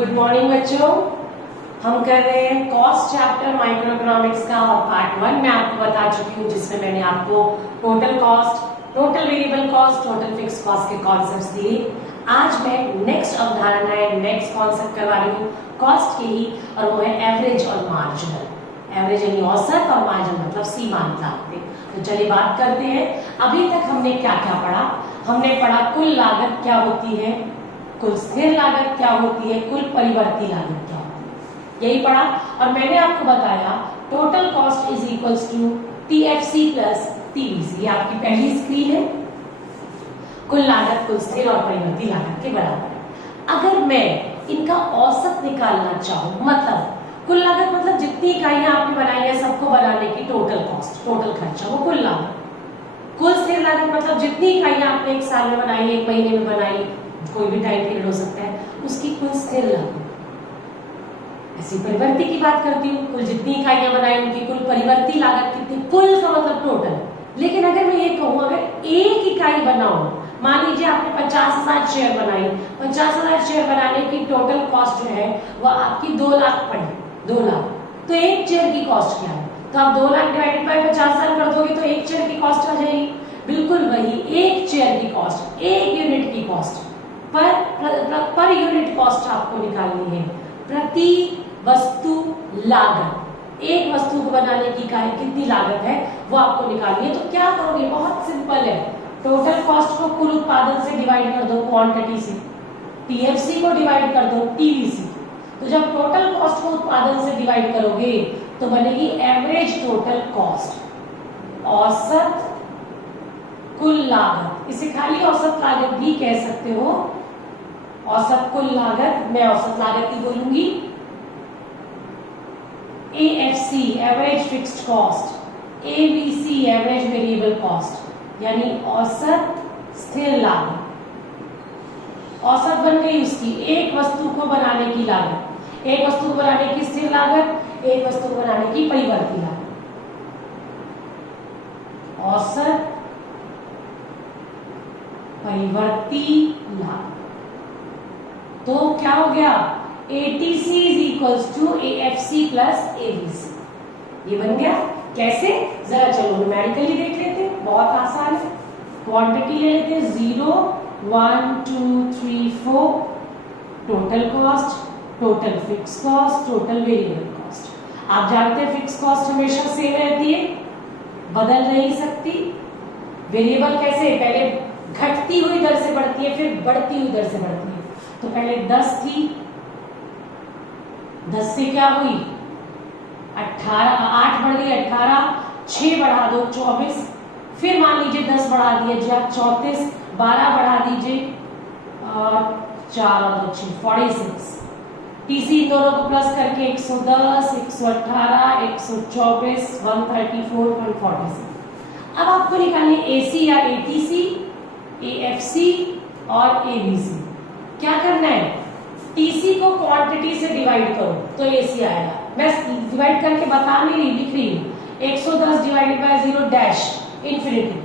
Good morning बच्चों। हम कर रहे हैं कॉस्ट चैप्टर माइक्रो इकोनॉमिक्स का और पार्ट 1 मैं आपको बता चुकी हूँ, जिसमें मैंने आपको total cost, total variable cost, total fix cost के कॉन्सेप्ट्स दिए। आज मैं नेक्स्ट अवधारणा है, नेक्स्ट कॉन्सेप्ट करवा रही हूँ कॉस्ट की ही, और वो है एवरेज और मार्जिनल। एवरेज यानी औसत और मार्जिन मतलब सीमांत लागतें। तो चलिए बात करते हैं। अभी तक हमने क्या क्या पढ़ा? हमने पढ़ा कुल लागत क्या होती है, कुल स्थिर लागत क्या होती है, कुल परिवर्ती लागत क्या होती है, यही पढ़ा। और मैंने आपको बताया total cost is equals to TFC plus TVC. ये आपकी पहली स्क्रीन है। कुल लागत कुल स्थिर और परिवर्ती लागत के बराबर है। अगर मैं इनका औसत निकालना चाहूं, मतलब कुल लागत मतलब जितनी इकाइयां आपने बनाई है सबको बनाने की टोटल कॉस्ट, टोटल खर्चा, वो कुल लागत। कुल स्थिर लागत मतलब जितनी इकाइयां आपने एक साल में बनाई, एक महीने में बनाई, कोई भी टाइम पीरियड हो सकता है, उसकी कुल स्थिर लागत। ऐसी परिवर्ती की बात करती हूँ, कुल जितनी इकाइयां बनाई उनकी कुल परिवर्ती लागत कितनी, कुल का मतलब टोटल। लेकिन अगर मैं ये कहूँ, अगर एक इकाई बनाऊं, मान लीजिए आपने 50,000 शेयर बनाई, 50,000 शेयर बनाने की टोटल कॉस्ट जो है वह आपकी 2 लाख पड़ी, 2 लाख। तो एक शेयर की कॉस्ट क्या है? तो आप 2 लाख डिवाइडेड बाय 50,000 कर दोगे तो एक शेयर की कॉस्ट आ जाएगी। बिल्कुल वही, एक शेयर की कॉस्ट, एक यूनिट की कॉस्ट पर यूनिट कॉस्ट आपको निकालनी है। प्रति वस्तु लागत, एक वस्तु को बनाने की इकाई कितनी लागत है वो आपको निकालनी है। तो क्या करोगे? बहुत सिंपल है। टोटल कॉस्ट को कुल उत्पादन से डिवाइड कर दो, क्वांटिटी से। टीएफसी को डिवाइड कर दो टीवीसी। तो जब टोटल कॉस्ट को उत्पादन से डिवाइड करोगे तो बनेगी एवरेज टोटल कॉस्ट, औसत कुल लागत। इसे खाली औसत लागत भी कह सकते हो। औसत कुल लागत, मैं औसत लागत ही बोलूंगी। AFC average fixed cost, AVC average variable cost, यानी औसत स्थिर लागत। औसत बन गई उसकी एक वस्तु को बनाने की लागत, एक वस्तु को बनाने की स्थिर लागत, एक वस्तु को बनाने की परिवर्ती लागत। औसत परिवर्ती लागत। तो क्या हो गया? ATC is equals to AFC plus ABC। ये बन गया। कैसे? जरा चलो न्यूमेरिकली देख लेते हैं, बहुत आसान है। क्वांटिटी ले लेते हैं 0 1 2 3 4, total cost, total fix cost, total variable cost. आप जानते हैं फिक्स कॉस्ट हमेशा सेम रहती है, बदल नहीं सकती। वेरिएबल कैसे? पहले घटती हुई दर से बढ़ती है, फिर बढ़ती हुई दर से बढ़ती है। तो पहले 10 थी, 10 से क्या हुई? 18, 8 बढ़ गई 18, 6 बढ़ा दो 24, फिर मान लीजिए 10 बढ़ा दिए जो 34, 12 बढ़ा दीजिए 4 और 6 46। टीसी इन दोनों को प्लस करके 110, 118, 124, 134, 146। अब आपको निकालनी एसी या एटीसी, एएफसी और एबीसी। क्या करना है? टीसी को क्वांटिटी से डिवाइड करो तो एसी आएगा। मैं डिवाइड करके बता नहीं रही, लिख रही हूँ। 110 divided by 0 dash infinity,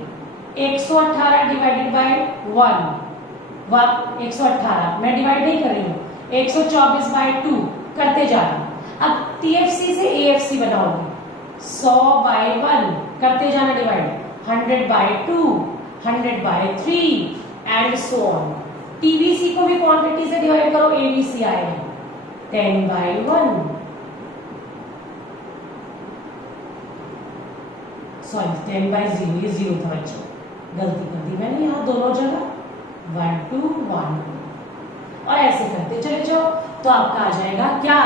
118 divided by 1 118, मैं डिवाइड नहीं कर रही हूँ। 124 बाय 2 करते जा रहा हूँ। अब टीएफसी से एएफसी बनाओगे, 100 बाय 1 करते जाना divide, 100 by 2, 100 by 3 and so on. TVC को भी क्वांटिटी से डिवाइड करो, एबीसी आएगा 10 बाय 1, सॉरी 10 बाय 0, ये 0 था बच्चों, गलती कर दी मैंने यहाँ दोनों जगह, 1 2 1 और ऐसे करते चले जाओ। तो आपका आ जाएगा क्या?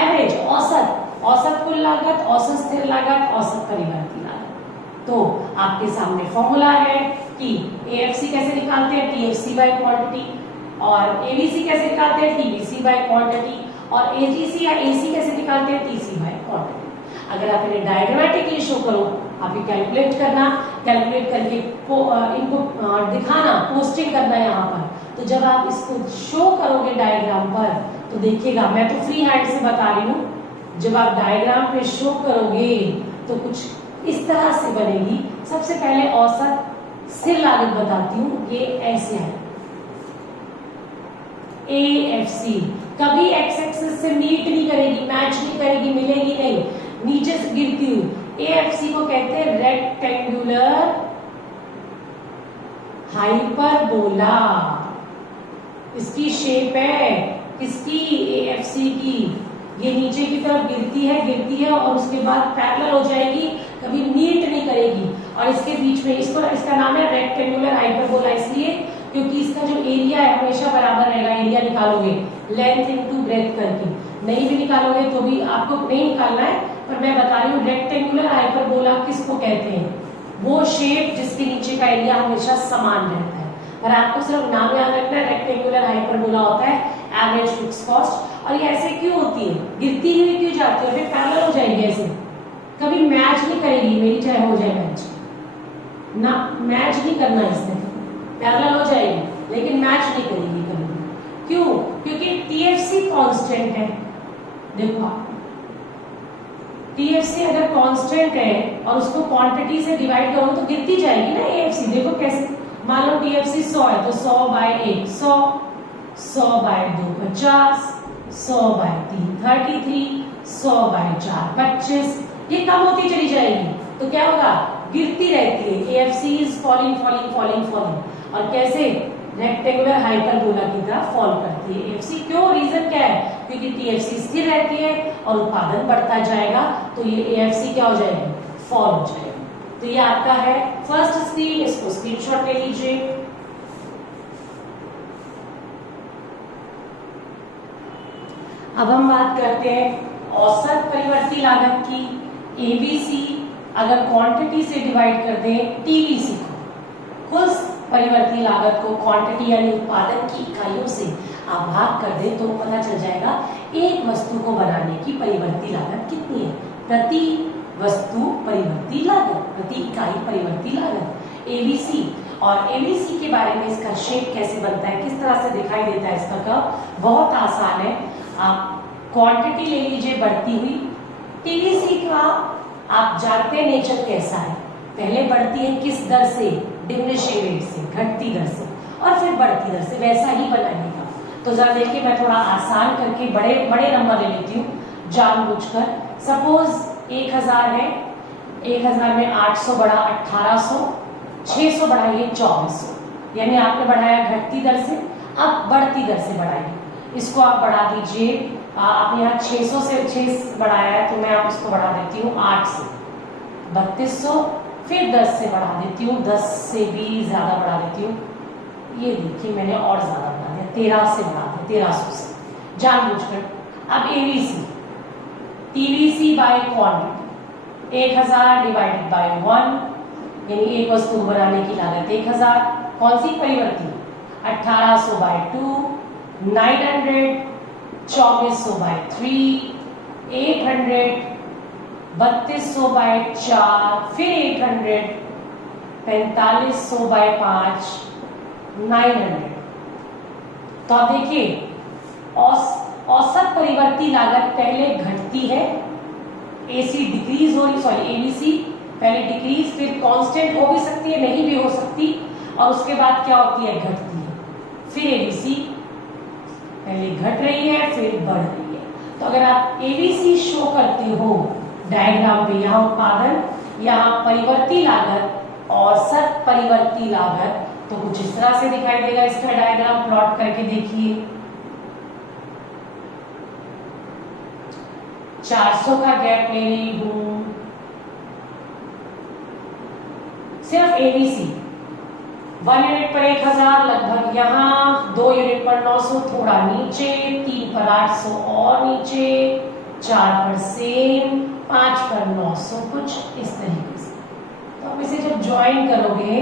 एवरेज, औसत, औसत कुल लागत, औसत स्थिर लागत, औसत परिवर्ती लागत। तो आपके सामने फॉर्मूला है कि एएफसी कैसे निकालते हैं, टीएफसी बाय क्वांटिटी, और एबीसी कैसे निकालते हैं, टीबीसी बाय क्वांटिटी, और एजीसी या एसी कैसे निकालते हैं, टीसी बाय क्वांटिटी। अगर आप इन्हें डायग्रामेटिकली शो करो, आप ये कैलकुलेट करना, कैलकुलेट करके इनको दिखाना, पोस्टिंग करना यहाँ पर। तो जब आप इसको शो करोगे डायग्राम पर तो देखिएगा, मैं तो फ्री हैंड से बता रही हूँ, जब आप डायग्राम पे शो करोगे तो कुछ इस तरह से बनेगी। सबसे पहले औसत स्थिर लागत बताती हूँ, ये ऐसे है। AFC कभी एक्स एक्सिस से मीट नहीं करेगी, मैच नहीं करेगी, मिलेगी नहीं, नीचे से गिरती हुई। एएफसी को कहते हैं रेक्टेंगुलर हाइपरबोला। इसकी शेप है किसकी, एएफसी की। ये नीचे की तरफ गिरती है और उसके बाद पैरेलल हो जाएगी, कभी मीट नहीं करेगी। और इसके बीच में इसका नाम है रेक्टेंगुलर हाइपरबोला, इसलिए क्योंकि इसका जो एरिया है हमेशा बराबर रहेगा। एरिया निकालोगे लेंथ इनटू ब्रेथ करके, नहीं भी निकालोगे तो भी आपको नहीं निकालना है, पर मैं बता रही हूँ रेक्टेंगुलर हाइपरबोला किसको कहते हैं, वो शेप जिसके नीचे का एरिया हमेशा समान रहता है। पर आपको सिर्फ नाम याद रखना है, रेक्टेंगुलर हाइपरबोला होता है एवरेज फिक्स कॉस्ट। और ये ऐसे क्यों होती है, गिरती हुई क्यों जाती है, फिर पैरेलल हो जाएगी ऐसे, कभी मैच नहीं करेगी, मेरी चाहे हो जाए मैच ना, मैच नहीं करना इसने, पैरेलल हो जाएगी लेकिन मैच नहीं करेगी कभी। क्यों, क्योंकि टीएफसी कांस्टेंट है। देखो आप, टीएफसी अगर कांस्टेंट है और उसको क्वांटिटी से डिवाइड करो तो गिरती जाएगी ना एएफसी। देखो कैसे, मान लो टीएफसी 100 है तो 100/1 100, 100/2 50, 100/3 33, 100/4 25, ये कम होती चली जाएगी तो क्या होगा, गिरती रहती है। AFC is falling falling falling falling, और कैसे, रेक्टेंगुलर हाइपरबोला की तरह फॉल करती है एएफसी। क्यों, रीजन क्या है, क्योंकि टीएफसी स्थिर रहती है और उत्पादन बढ़ता जाएगा तो ये एएफसी क्या हो जाएगी, फॉल हो जाएगी। तो ये आपका है फर्स्ट स्क्रीन, इसको स्क्रीनशॉट ले लीजिए। अब हम बात करते हैं औसत परिवर्ती लागत की। एबीसी अगर क्वांटिटी से डिवाइड कर दें टीवीसी को, कुल परिवर्ती लागत को क्वांटिटी यानी उत्पादन की इकाइयों से आप भाग कर दें तो पता चल जाएगा एक वस्तु को बनाने की परिवर्ती लागत कितनी है, प्रति वस्तु परिवर्ती लागत, प्रति इकाई परिवर्ती लागत, एबीसी। और एबीसी के बारे में इसका शेप कैसे बनता है, किस तरह से दिखाई देता है इसका कर्व, बहुत आसान है। आप क्वांटिटी ले लीजिए बढ़ती हुई, टीवीसी का आप जानते हैं नेचर कैसा है, पहले बढ़ती है किस दर से, डिमिनिशिंग रेट से, घटती दर से, और फिर बढ़ती दर से, वैसा ही बनाने का। तो जरा देखिए, मैं थोड़ा आसान करके बड़े बड़े नंबर ले लेती हूँ जानबूझकर। सपोज 1000 है, 1000 में 800 बढ़ा 1800, 600 बढ़ाइए 2400, यानी आपने बढ़ाया घटती दर से, अब बढ़ती दर से बढ़ाइए। इसको आप बढ़ा दीजिए, आपने यहाँ 600 से 6 बढ़ाया है तो मैं आप इसको बढ़ा देती हूँ 8 से 3200, फिर 10 से बढ़ा देती हूँ, 10 से भी ज्यादा बढ़ा देती हूँ। ये देखिए मैंने और ज्यादा बढ़ा दिया, 13 से बढ़ा दिया, 1300 से जानबूझकर। अब ABC, TVC by quantity, 1000 divided by 1, यानी एक वस्तु बनाने की लागत 1000, कौन सी परिवर्ती, 1800/2, 900, 2400/3, 800, 3200/4, फिर 800, 4500/5, 900। तो आप देखिए औसत परिवर्ती लागत पहले घटती है, एसी डिक्रीज हो रही, सॉरी एबीसी पहले डिक्रीज, फिर कांस्टेंट हो भी सकती है, नहीं भी हो सकती, और उसके बाद क्या होती है, घटती है। फिर एबीसी पहले घट रही है फिर बढ़ रही है। तो अगर आप एबीसी शो करते हो डायग्राम पे, यहाँ उत्पादन, यहाँ परिवर्ती लागत, औसत परिवर्ती लागत, तो कुछ इस तरह से दिखाई देगा। इसका डायग्राम प्लॉट करके देखिए, 400 का गैप ले रही हूं, सिर्फ एबीसी 1 यूनिट पर 1000 लगभग, यहाँ 2 यूनिट पर 900 थोड़ा नीचे, 3 पर 800 और नीचे, 4 पर सेम, 5 पर 900, कुछ इस तरीके से। तो आप इसे जब ज्वाइन करोगे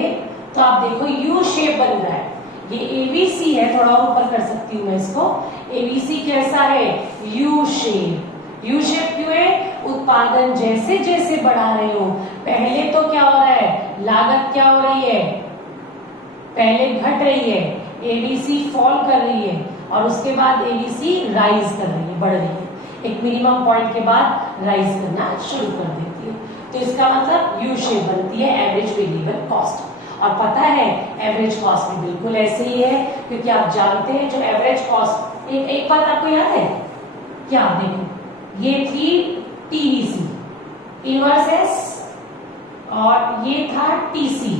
तो आप देखो यू शेप बन रहा है। ये एबीसी है, थोड़ा ऊपर कर सकती हूँ मैं इसको। एबीसी कैसा है, यू शेप। यू शेप क्यों है, उत्पादन जैसे जैसे बढ़ा रहे हो, पहले तो क्या हो रहा है, लागत क्या हो रही है, पहले घट रही है, एबीसी फॉल कर रही है, और उसके बाद एबीसी राइज कर रही है, बढ़ रही है, एक मिनिमम पॉइंट के बाद राइज करना शुरू कर देती है। तो इसका मतलब यू शेप बनती है एवरेज वेरिएबल कॉस्ट। और पता है एवरेज कॉस्ट भी बिल्कुल ऐसे ही है, क्योंकि आप जानते हैं जो एवरेज कॉस्ट, एक बात आपको याद है क्या, देखो ये थी टीवीसी इनवर्स एस और ये था टीसी,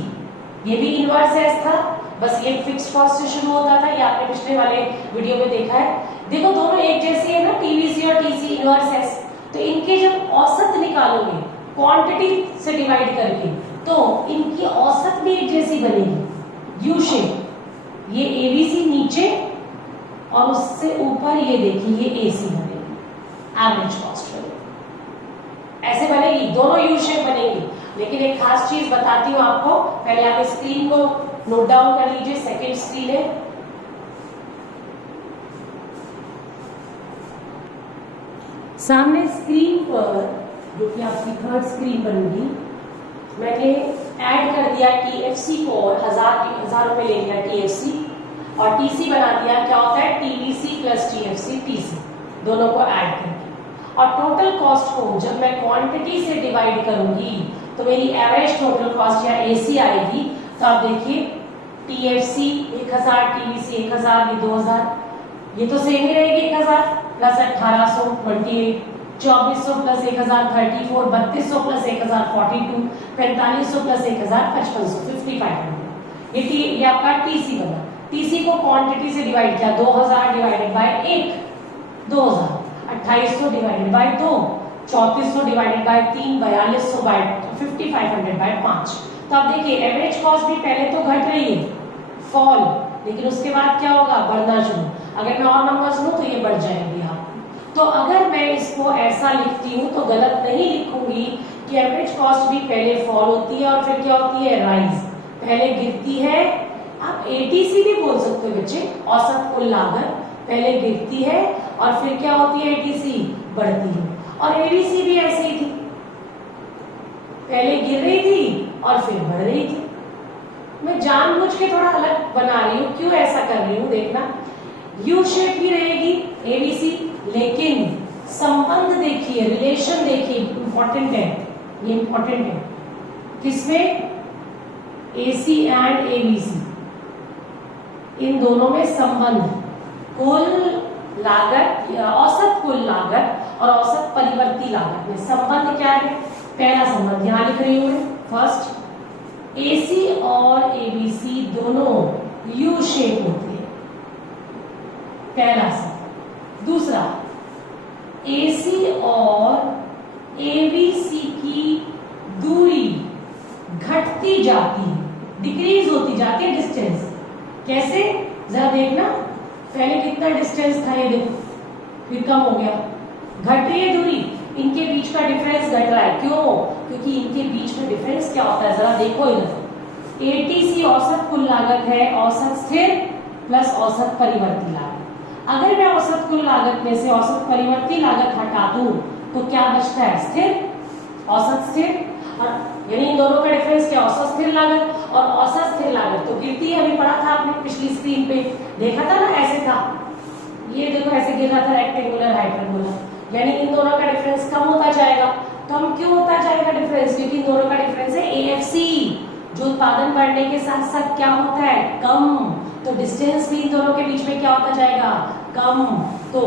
ये भी इनवर्स एस था, बस ये फिक्स्ड कॉस्ट से शुरू होता था, ये आपने पिछले वाले वीडियो में देखा है। देखो दोनों एक जैसे है ना, टीवीसी और टीसी इनवर्स एस, तो इनके जब औसत निकालोगे क्वांटिटी से डिवाइड करके तो इनकी औसत भी एक जैसी बनेगी, यू शेप, ये एबीसी नीचे और उससे ऊपर ये देखिए ये एसी बनेगी, एवरेज कॉस्ट बनेगी, ऐसे बनेगी, दोनों यू शेप बनेगी। लेकिन एक खास चीज बताती हूँ आपको, पहले आप स्क्रीन को नोट डाउन कर लीजिए, सेकेंड स्क्रीन है, सामने स्क्रीन पर जो कि आपकी थर्ड स्क्रीन पर होगी, मैंने ऐड कर दिया टीएफसी को, और 1000 रुपए ले लिया टीएफसी और टीसी बना दिया, क्या होता है टीवीसी प्लस टीएफसी टीसी, दोनों को ऐड करके, और टोटल कॉस्ट को जब मैं क्वांटिटी से डिवाइड करूंगी तो मेरी एवरेज टोटल कॉस्ट या एसी आएगी। तो आप देखिए टीएफसी 1000, टीवीसी 1000, ये 2000, ये तो सेम ही रहेगी, 1000 प्लस 1800 28, 2400 प्लस 1000 34, 3200 प्लस 1000 42, 4500 प्लस 1000 5500 5500। ये आपका टीसी बना। टीसी को क्वांटिटी से डिवाइड किया, 2000 divided by 1 2000, 2800 divided by 2 3400 divided by 3 4200 by 5500 by 5। तो आप देखिए एवरेज कॉस्ट भी पहले तो घट रही है, फॉल, लेकिन उसके बाद क्या होगा, बढ़ना शुरू। अगर मैं और नंबर्स लूं तो ये बढ़ जाएंगे आप। तो अगर मैं इसको ऐसा लिखती हूँ तो गलत नहीं लिखूंगी कि एवरेज कॉस्ट भी पहले फॉल होती है और फिर क्या होती है, राइज, पहले गिरती है। आप एटीसी भी बोल सकते हो बच्चे, औसत कुल लागत, पहले गिरती है और फिर क्या होती है, एटीसी बढ़ती है। और एबीसी भी ऐसे ही थी, पहले गिर रही थी और फिर बढ़ रही थी। मैं जानबूझ के थोड़ा अलग बना रही हूँ, क्यों ऐसा कर रही हूँ देखना, यू शेप ही रहेगी एबीसी, लेकिन संबंध देखिए, रिलेशन देखिए, इंपॉर्टेंट है, ये इंपॉर्टेंट है, किसमें, एसी एंड एबीसी, इन दोनों में संबंध, कुल लागत, औसत कुल लागत और औसत परिवर्ती लागत में संबंध क्या है। पहला संबंध यहां लिख रही हूं, फर्स्ट, एसी और एबीसी दोनों यू शेप होते हैं, पहला संबंध। दूसरा, एसी और एबीसी की दूरी घटती जाती है, डिक्रीज होती जाती है, डिस्टेंस। कैसे, जरा देखना, पहले कितना डिस्टेंस था, ये देखो फिर कम हो गया, घट रही है दूरी, इनके बीच का डिफरेंस घट रहा है, क्यों, क्योंकि इनके बीच में डिफरेंस क्या होता है, जरा देखो इधर, एटीसी औसत कुल लागत है, औसत स्थिर प्लस औसत परिवर्ती लागत। अगर मैं औसत कुल लागत में से औसत परिवर्ती लागत हटा दूं तो क्या बचता है, स्थिर, औसत स्थिर, और यानी इन दोनों का डिफरेंस क्या, औसत स्थिर लागत, और औसत स्थिर लागत तो गिरती है, अभी पढ़ा था आपने पिछली स्क्रीन पे, देखा था ना, ऐसे था, ये देखो ऐसे गिर रहा था, रेक्टेंगुलर हाइपरबोला, यानी इन दोनों का डिफरेंस कम होता जाएगा। कम क्यों होता जाएगा डिफरेंस, क्योंकि इन दोनों का डिफरेंस है एएफसी, जो उत्पादन बढ़ने के साथ साथ क्या होता है, कम, तो डिस्टेंस भी इन दोनों के बीच में क्या होता जाएगा, कम। तो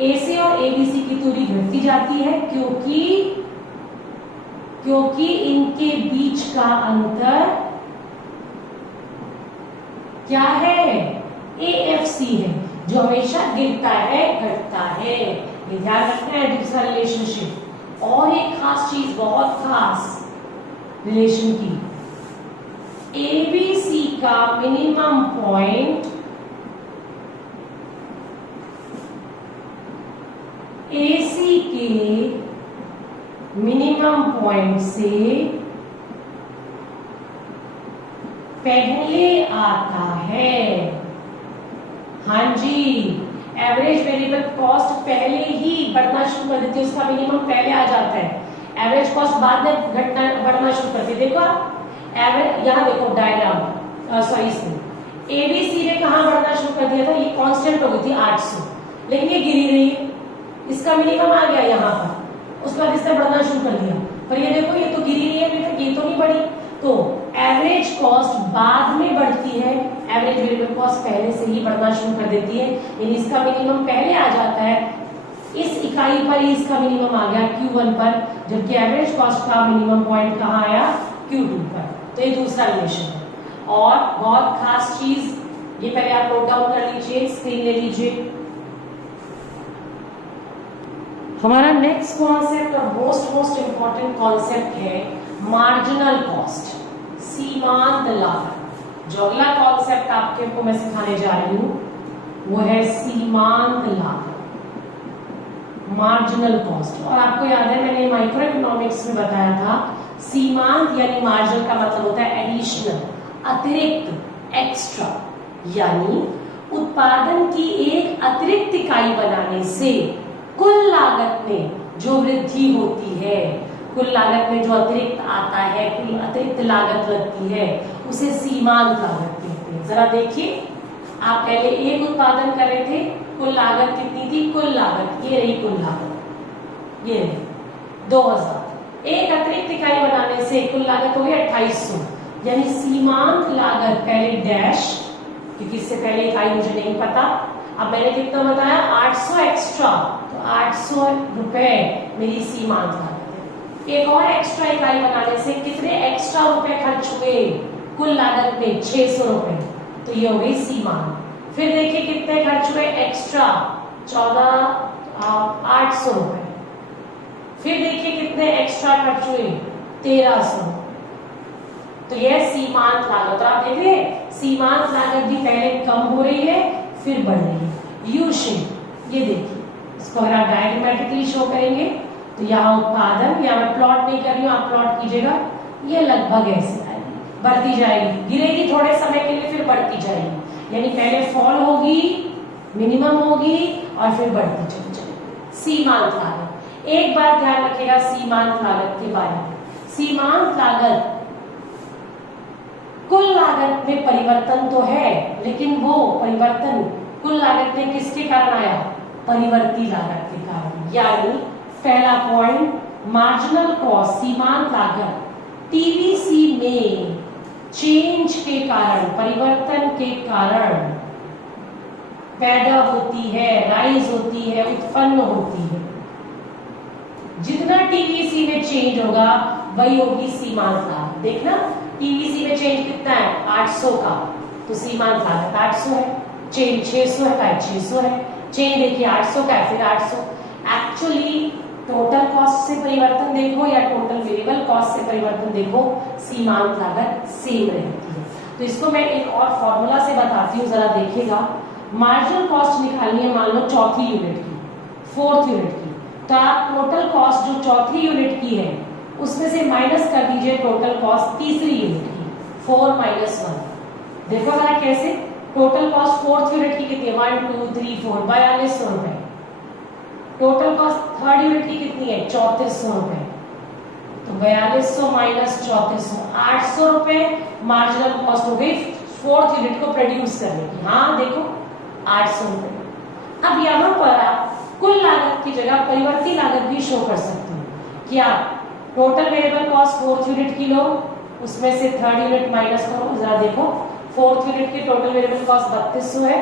एसी और एबीसी की दूरी घटती जाती है, क्योंकि इनके बीच का अंतर क्या है, एएफसी है, जो हमेशा गिरता है, घटता है, ये ध्यान रखना है। दूसरा रिलेशनशिप, और एक खास चीज, बहुत खास रिलेशन की, एबीसी का मिनिमम पॉइंट एसी के मिनिमम पॉइंट से पहले आता है। हाँ जी, एवरेज वेरिएबल कॉस्ट पहले ही बढ़ना शुरू कर देती है, उसका मिनिमम पहले आ जाता है, एवरेज कॉस्ट बाद में घटना बढ़ना शुरू करती है। देखो आप एवरेज, यहाँ देखो डायग्राम, सॉरी इसमें एबीसी ने कहाँ बढ़ना शुरू कर दिया था, ये कांस्टेंट हो गई थी 800, लेकिन ये गिरी रही है, इसका मिनिमम आ गया यहाँ पर, उसके बाद इसने बढ़ना शुरू कर दिया, पर ये देखो ये तो गिरी रही है, अभी तक ये तो नहीं बढ़ी। तो एवरेज कॉस्ट बाद में बढ़ती है, एवरेज वेरिएबल कॉस्ट पहले से ही बढ़ना शुरू कर देती है, यानी इसका मिनिमम पहले आ जाता है, इस इकाई पर ही इसका मिनिमम आ गया Q1 पर, जबकि एवरेज कॉस्ट का मिनिमम पॉइंट कहाँ आया, Q2 पर। तो ये दूसरा रिलेशन है। और बहुत खास चीज, ये पहले आप नोट डाउन कर लीजिए, स्क्रीन ले लीजिए। हमारा नेक्स्ट कॉन्सेप्ट और मोस्ट इंपॉर्टेंट कॉन्सेप्ट है मार्जिनल कॉस्ट, सीमांत लागत। जो अगला कॉन्सेप्ट आपको मैं सिखाने जा रही हूं वो है सीमांत लागत, मार्जिनल कॉस्ट। और आपको याद है मैंने माइक्रो इकोनॉमिक्स में बताया था, सीमांत यानी मार्जिनल का मतलब होता है एडिशनल, अतिरिक्त, एक्स्ट्रा, यानी उत्पादन की एक अतिरिक्त इकाई बनाने से कुल लागत में जो वृद्धि होती है, कुल लागत में जो अतिरिक्त आता है, कुल अतिरिक्त लागत लगती है, उसे सीमांत लागत कहते हैं। जरा देखिए, आप पहले एक उत्पादन कर रहे थे, कुल लागत कितनी थी, कुल लागत ये रही, कुल लागत ये रही 2000, एक अतिरिक्त इकाई बनाने से कुल लागत हो गई 2800, यानी सीमांत लागत पहले डैश, क्योंकि इससे पहले इकाई मुझे नहीं पता, अब मैंने कितना बताया 800 एक्स्ट्रा, तो 800 रुपए मेरी सीमांत लागत है। एक और एक्स्ट्रा इकाई बनाने से कितने एक्स्ट्रा रुपए खर्च हुए कुल लागत में, 600 रुपए, तो ये हो गई सीमांत। फिर देखिए कितने खर्च हुए एक्स्ट्रा, 800 रुपए। फिर देखिए कितने एक्स्ट्रा खर्च हुए 1300, तो यह सीमांत लागत। आप देख रहे हैं सीमांत लागत भी पहले कम हो रही है फिर बढ़ रही है। यू शेप, ये देखिए, इसको अगर आप डायग्रामेटिकली शो करेंगे तो यहाँ उत्पादन, यहाँ मैं प्लॉट नहीं कर रही हूँ, आप प्लॉट कीजिएगा, ये लगभग ऐसे आएगी, बढ़ती जाएगी, गिरेगी थोड़े समय के लिए फिर बढ़ती जाएगी, यानी पहले फॉल होगी, मिनिमम होगी और फिर बढ़ती चली जाएगी। सीमांत लागत, एक बात ध्यान रखिएगा सीमांत लागत के बारे में, सीमांत लागत कुल लागत में परिवर्तन तो है, लेकिन वो परिवर्तन कुल लागत में किसके कारण आया, परिवर्ती लागत के कारण। यानी पहला पॉइंट, मार्जिनल कॉस्ट, सीमांत लागत टीवीसी में चेंज के कारण, परिवर्तन के कारण पैदा होती है, राइज होती है, उत्पन्न होती है। जितना टीवीसी में चेंज होगा वही होगी सीमांत लागत। देखना टीवीसी में चेंज कितना है 800 का, तो सीमांत लागत 800 है, चेंज 600 है, 600 है, चेंज देखिए 800 का है, फिर 800। एक्चुअली टोटल कॉस्ट से परिवर्तन देखो या टोटल वेरिएबल कॉस्ट से परिवर्तन देखो, सीमांत लागत सेम रहती है। तो इसको मैं एक और फॉर्मूला से बताती हूँ, जरा देखिएगा। मार्जिनल कॉस्ट निकालनी है मान लो चौथी यूनिट की, फोर्थ यूनिट की, तो आप टोटल कॉस्ट जो चौथी यूनिट की है उसमें से माइनस कर दीजिए टोटल कॉस्ट तीसरी यूनिट की, 4 - 1। देखो जरा कैसे, टोटल कॉस्ट फोर्थ यूनिट की कितनी है 1 2 3 4 4200 रुपए, टोटल कॉस्ट थर्ड यूनिट की कितनी है 3400 रुपए, तो 4200 माइनस 3400, 800 रुपए मार्जिनल कॉस्ट हो गई फोर्थ यूनिट को प्रोड्यूस करने की। हाँ देखो 800 रुपए। अब यहाँ पर आप कुल लागत की जगह परिवर्ती लागत भी शो कर सकते हो कि आप total variable cost fourth unit की लो, उसमें से थर्ड यूनिट माइनस करो। जरा देखो फोर्थ यूनिट की टोटल वेरिएबल कॉस्ट 3200 है,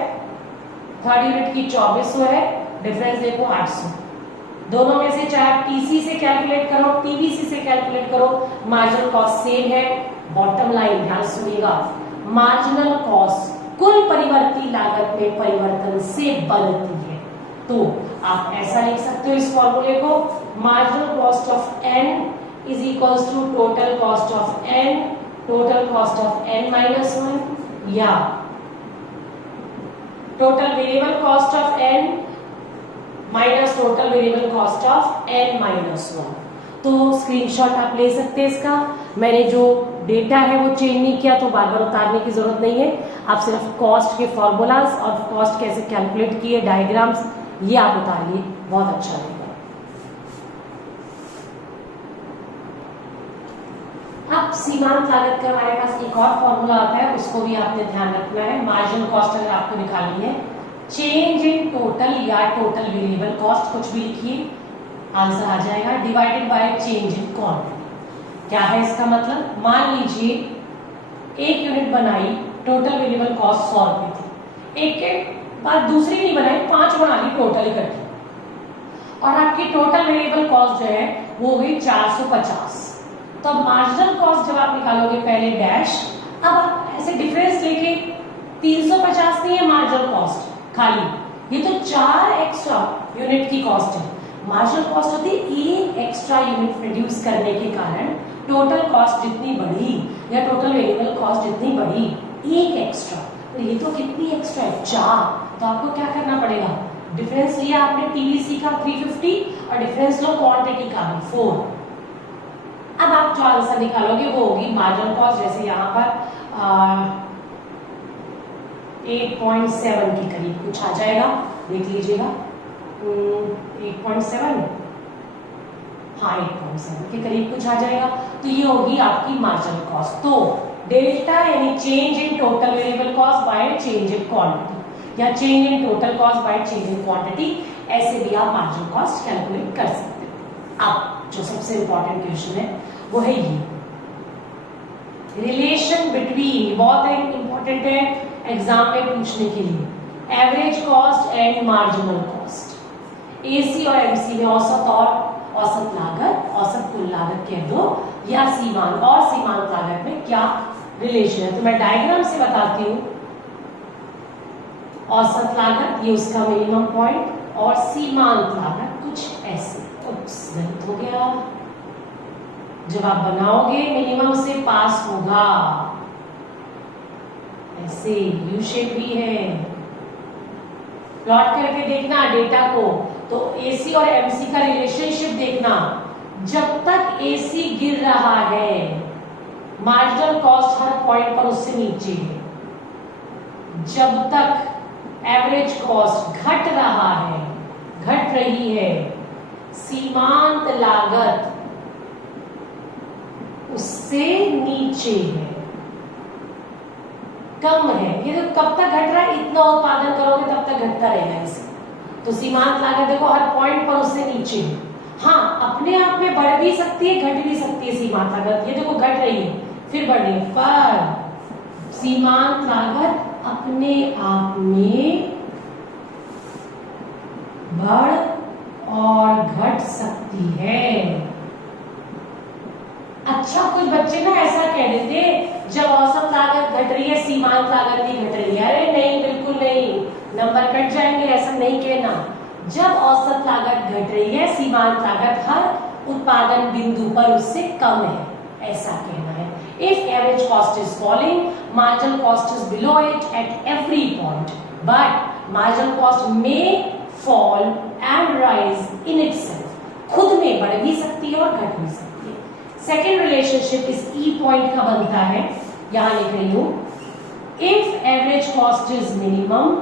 थर्ड यूनिट की 2400 है, डिफरेंस देखो 800। दोनों में से चाहे आप टीसी से कैलकुलेट करो, टीवीसी से कैलकुलेट करो, मार्जिनल कॉस्ट सेम है। बॉटम लाइन ध्यान सुनिएगा, मार्जिनल कॉस्ट कुल परिवर्ती लागत में परिवर्तन से बनती है। तो आप ऐसा लिख सकते हो इस फॉर्मूले को, marginal cost of n is equals to total cost of n, total cost of n minus 1, या total variable cost of n minus total variable cost of n minus 1। तो स्क्रीनशॉट आप ले सकते हैं इसका। मैंने जो डेटा है वो चेंज नहीं किया, तो बार बार उतारने की जरूरत नहीं है। आप सिर्फ कॉस्ट के फॉर्मूलाज और कॉस्ट कैसे कैलकुलेट किए, डायग्राम्स, ये आप उतारिए, बहुत अच्छा रहेगा। अब सीमांत लागत का हमारे पास एक और फॉर्मूला आता है, उसको भी आपने ध्यान रखना है। मार्जिनल कॉस्ट अगर आपको निकालनी है, चेंज इन टोटल या टोटल वेरिएबल कॉस्ट, कुछ भी लिखिए, आंसर आ जाएगा, divided by change in quantity. क्या है इसका मतलब, मान लीजिए एक यूनिट बनाई, टोटल वेरिएबल कॉस्ट 100 रुपए थी, एक के बाद दूसरी नहीं बनाई, 5 बना ली टोटल इकट्ठी, और आपकी टोटल वेरिएबल कॉस्ट जो है वो हुई 450। तो मार्जिनल कॉस्ट जब आप निकालोगे पहले डैश, अब आप ऐसे डिफरेंस लेके 350 नहीं है मार्जिनल कॉस्ट खाली, ये तो 4 एक्स्ट्रा यूनिट की कॉस्ट है। मार्जिनल कॉस्ट होती है एक एक्स्ट्रा यूनिट प्रोड्यूस करने के कारण टोटल कॉस्ट जितनी बढ़ी या टोटल वेरिएबल कॉस्ट जितनी बढ़ी, एक एक्स्ट्रा, तो ये तो कितनी एक्स्ट्रा है 4। तो आपको क्या करना पड़ेगा, डिफरेंस लिया आपने टीवीसी का 350 और डिफरेंस लो क्वांटिटी का भी 4। अब आप जो आंसर निकालोगे वो होगी मार्जिनल कॉस्ट, जैसे यहाँ पर 8.7 के करीब कुछ आ जाएगा, देख लीजिएगा 8.7, हाँ 8.7 के करीब कुछ आ जाएगा। तो ये होगी आपकी मार्जिनल कॉस्ट। तो डेल्टा यानी change in total variable cost by change in quantity, या change in total cost by change in quantity, ऐसे भी आप मार्जिनल कॉस्ट कैलकुलेट कर सकते हैं। अब जो सबसे इंपॉर्टेंट क्वेश्चन है वो है ये रिलेशन बिटवीन, बहुत इंपॉर्टेंट है एग्जाम में पूछने के लिए, average cost and marginal cost. AC और एमसी में औसत और औसत लागत, औसत कुल लागत कह दो, या सीमांत और सीमांत लागत में क्या रिलेशन है। तो मैं डायग्राम से बताती हूँ। औसत लागत ये उसका मिनिमम पॉइंट, और सीमांत लागत कुछ ऐसे। उप्स, गलत हो गया, जब आप बनाओगे मिनिमम से पास होगा, ऐसे यू शेप भी है। प्लॉट करके देखना डेटा को, तो एसी और एमसी का रिलेशनशिप देखना। जब तक एसी गिर रहा है मार्जिनल कॉस्ट हर पॉइंट पर उससे नीचे है, जब तक एवरेज कॉस्ट घट रहा है, घट रही है, सीमांत लागत उससे नीचे है, कम है। ये तो कब तक घट रहा है, इतना उत्पादन करोगे तब तक घटता रहेगा इसे। तो सीमांत लागत देखो हर पॉइंट पर उससे नीचे है। हाँ, अपने आप में बढ़ भी सकती है, घट भी सकती है सीमांत लागत। ये देखो घट रही है फिर बढ़ रही है, पर सीमांत लागत अपने आप में बढ़ और घट सकती है। अच्छा, कुछ बच्चे ना ऐसा कह देते जब औसत लागत घट रही है सीमांत लागत नहीं घट रही है। अरे नहीं, बिल्कुल नहीं, नंबर कट जाएंगे, ऐसा नहीं कहना। जब औसत लागत घट रही है सीमांत लागत हर उत्पादन बिंदु पर उससे कम है, ऐसा कहना है। If average cost is falling, marginal cost is below it at every point, but marginal cost may fall and rise in itself. खुद में बढ़ भी सकती है और घट भी सकती है। सेकेंड रिलेशनशिप इस ई पॉइंट का बनता है, यहां लिख रही हूं। If average cost is minimum,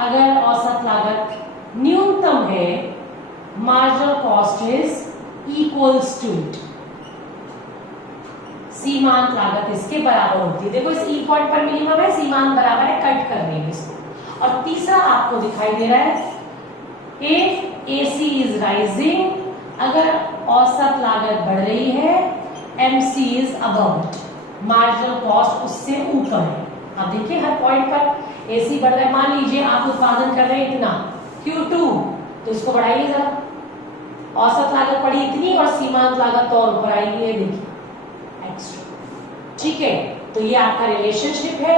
अगर औसत लागत न्यूनतम है, marginal cost is equals to it, सीमांत लागत इसके बराबर होती है। देखो इस ई पॉइंट पर मिनिमम है, सीमांत बराबर है, कट कर रही है इसको। और तीसरा आपको दिखाई दे रहा है, इफ एसी इज राइजिंग, अगर औसत लागत बढ़ रही है, MC is above it, marginal cost उससे ऊपर है। अब देखिए हर पॉइंट पर एसी बढ़ रहा है। मान लीजिए आप उत्पादन कर रहे हैं इतना Q2, तो इसको बढ़ाइए जरा, औसत लागत पड़ी इतनी और सीमांत लागत तो और ऊपर आएगी, ये देखिए एक्स्ट्रा। ठीक है, तो ये आपका रिलेशनशिप है।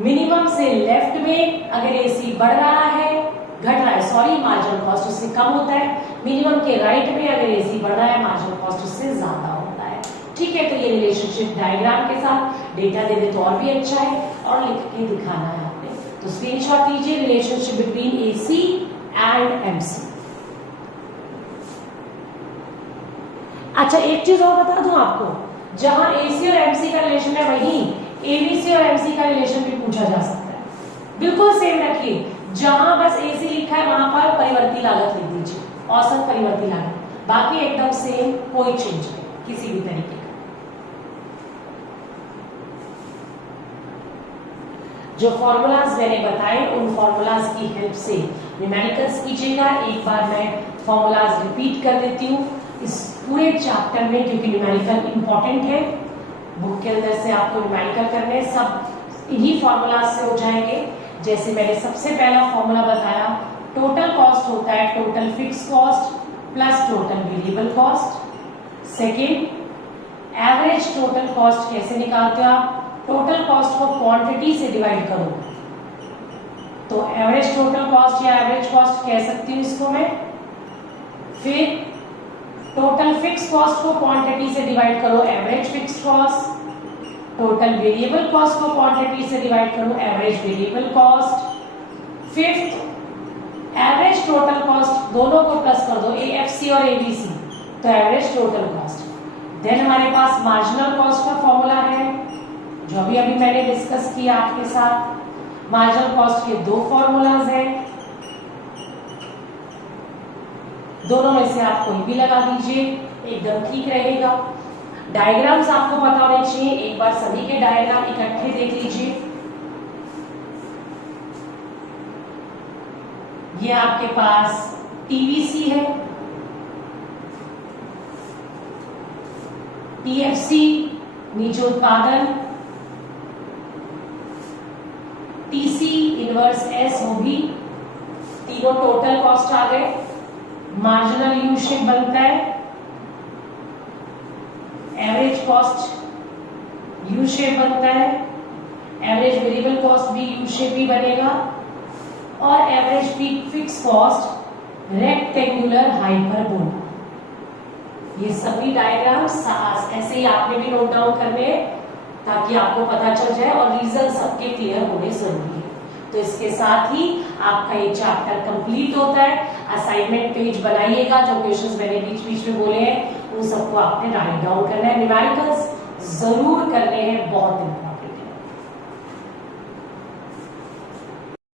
मिनिमम से लेफ्ट में अगर एसी बढ़ रहा है, घट रहा है, सॉरी, मार्जिनल कॉस्ट उससे कम होता है। मिनिमम के राइट में अगर एसी बढ़ रहा है, मार्जिनल कॉस्ट उससे ज्यादा होता है। ठीक है, तो ये रिलेशनशिप डायग्राम के साथ डेटा दे दे तो और भी अच्छा है, और लिख के दिखाना है आपने। तो स्क्रीनशॉट लीजिए, relationship between AC and MC. अच्छा, एक चीज और बता दूं आपको, जहां एसी और एमसी का रिलेशन है वहीं एबीसी और एमसी का रिलेशन भी पूछा जा सकता है। बिल्कुल सेम रखिए, जहां बस एसी लिखा है वहां पर परिवर्ती लागत लिख दीजिए, औसत परिवर्ती लागत, बाकी एकदम सेम, कोई चेंज नहीं किसी भी तरीके का। जो फॉर्मूलाज मैंने बताए उन फॉर्मूलाज की हेल्प से न्यूमेरिकल्स कीजिएगा। एक बार मैं फॉर्मूलाज रिपीट कर देती हूँ इस पूरे चैप्टर में, क्योंकि न्यूमेरिकल इंपॉर्टेंट है। बुक के अंदर से आपको न्यूमेरिकल करने हैं, सब इन्हीं फॉर्मूला से हो जाएंगे। जैसे मैंने सबसे पहला फॉर्मूला बताया, टोटल कॉस्ट होता है total fix cost plus total variable cost. Second, average total cost कैसे निकालते हो आप? टोटल कॉस्ट को क्वांटिटी से डिवाइड करो, तो एवरेज टोटल कॉस्ट या एवरेज कॉस्ट कह सकती हूँ इसको मैं। फिर टोटल फिक्स कॉस्ट को क्वांटिटी से डिवाइड करो, average fix cost. Total variable cost को क्वांटिटी से डिवाइड करो, average variable cost. Fifth, average total cost दोनों को प्लस कर दो, एएफसी और एबीसी, तो एवरेज टोटल कॉस्ट। देन हमारे पास मार्जिनल कॉस्ट का फॉर्मूला है जो अभी अभी मैंने डिस्कस किया आपके साथ। मार्जिनल कॉस्ट के दो फॉर्मूलाज हैं, दोनों में से आप कोई भी लगा दीजिए, एकदम ठीक रहेगा। डायग्राम्स आपको पता होने चाहिए, एक बार सभी के डायग्राम इकट्ठे देख लीजिए। ये आपके पास टीवीसी है, टीएफसी नीचे उत्पादन, टीसी इनवर्स एस होगी, तीनों टोटल कॉस्ट आ गए। मार्जिनल यू शेप बनता है, एवरेज कॉस्ट यू शेप बनता है, एवरेज वेरिएबल कॉस्ट भी यू शेप ही बनेगा, और average fix cost rectangular hyperbola. ये सभी डायग्राम्स ऐसे ही आपने भी नोट डाउन करने हैं ताकि आपको पता चल जाए और रीजन सबके क्लियर होने जरूरी है। तो इसके साथ ही आपका ये चैप्टर कंप्लीट होता है। असाइनमेंट पेज बनाइएगा, जो क्वेश्चंस मैंने बीच बीच में बोले हैं उन सबको आपने राइट डाउन करना है। न्यूमेरिकल्स जरूर करने हैं, बहुत इंपॉर्टेंट।